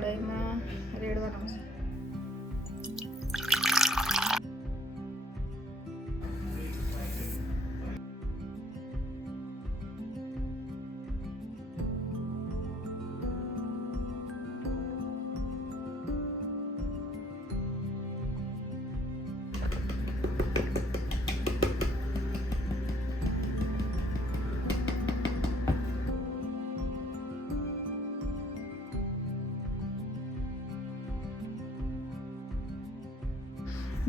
કઢાઈમાં રેડવાનો છે.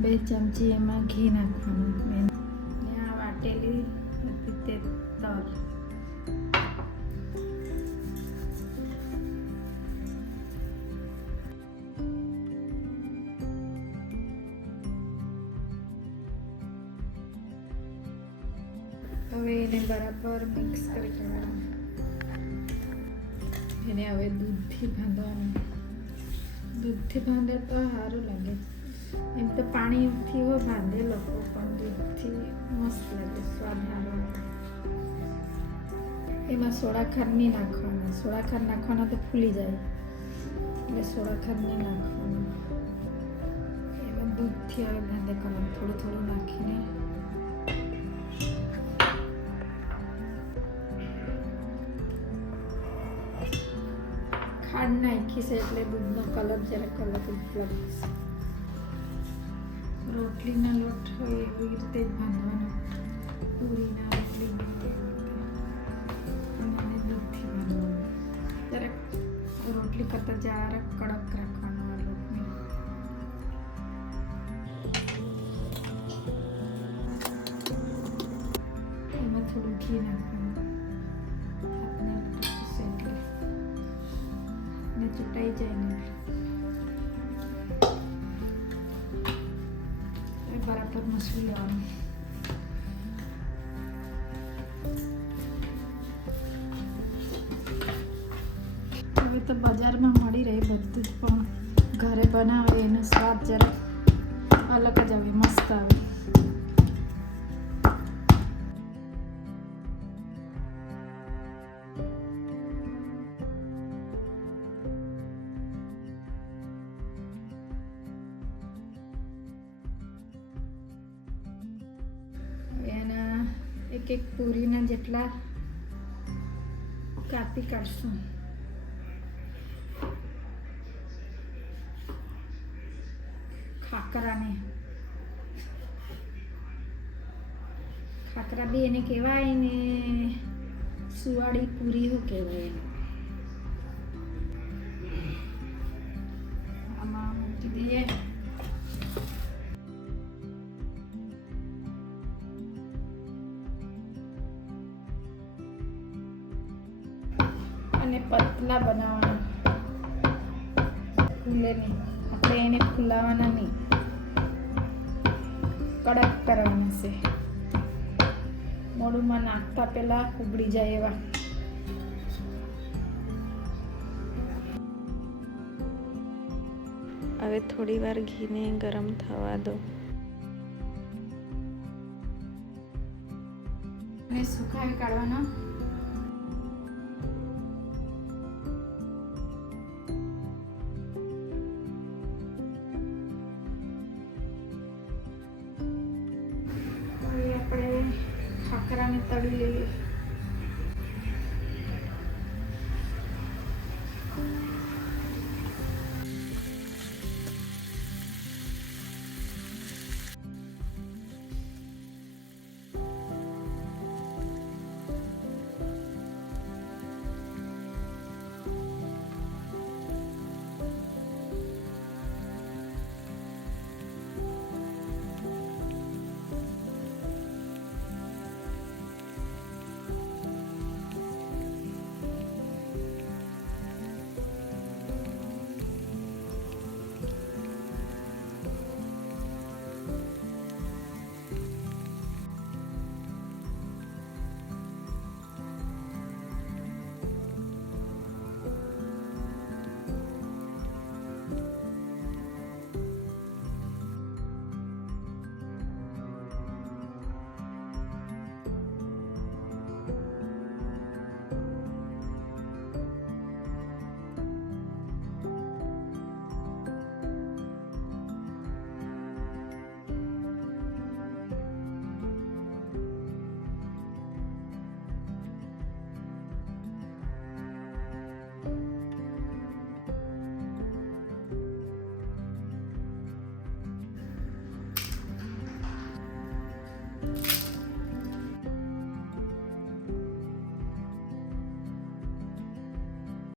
બે ચમચી એમાં ઘી નાખવાનું ને આ વાટેલી હતી તે તલ. હવે એને બરાબર મિક્સ કરી દેવાનું. એને હવે દૂધથી બાંધવાનું. દૂધથી બાંધે તો સારું લાગે. એમ તો પાણીથી હોય બાંધે લોકો, પણ દૂધથી મસ્ત લાગે, સ્વાદ સારો લાગે. એમાં સોડા ખાર નહીં નાખવાના. સોડા ખાર નાખવાના તો ફૂલી જાય, એટલે સોડા ખાર નહીં નાખવાનું. એમાં દૂધથી હવે બાંધે કરવાનું, થોડું થોડું નાખીને. ખાંડ નાખી છે એટલે દૂધનો કલર જરાક અલગ લાગશે. રોટલીના લોટ હોય એવી રીતે જ બાંધવાનો. પૂરીના રોટલીના અને દૂધથી બાંધવાનું. જરાક રોટલી કરતાં જરાક કડક રાખવાનો આ લોટને. એમાં થોડું ઘી નાખવાનું. હાથને ને ચૂંટાઈ જાય ને બરાબર મસળી લેવાનું. હવે તો બજારમાં મળી રહે બધું જ, પણ ઘરે બનાવે એનો સ્વાદ જરા અલગ જ આવે, મસ્ત આવે. એક એક પૂરીના જેટલા કાપી કાઢશું. ખાખરા બી એને કહેવાય ને સુવાળી પૂરી શું કહેવાય એને. આમાં મૂકી દઈએ. અને પતલા બનાવવાના, ફૂલે નહીં. આપણે એને ફૂલાવાના નહીં, કડક કરવાના છે. મોઢુંમાં નાખતા પહેલા ઉગડી જાય એવા. હવે થોડી વાર ઘીને ગરમ થવા દો. અને સુકાવી કાઢવાના. ખાખરાને તળી લઈએ.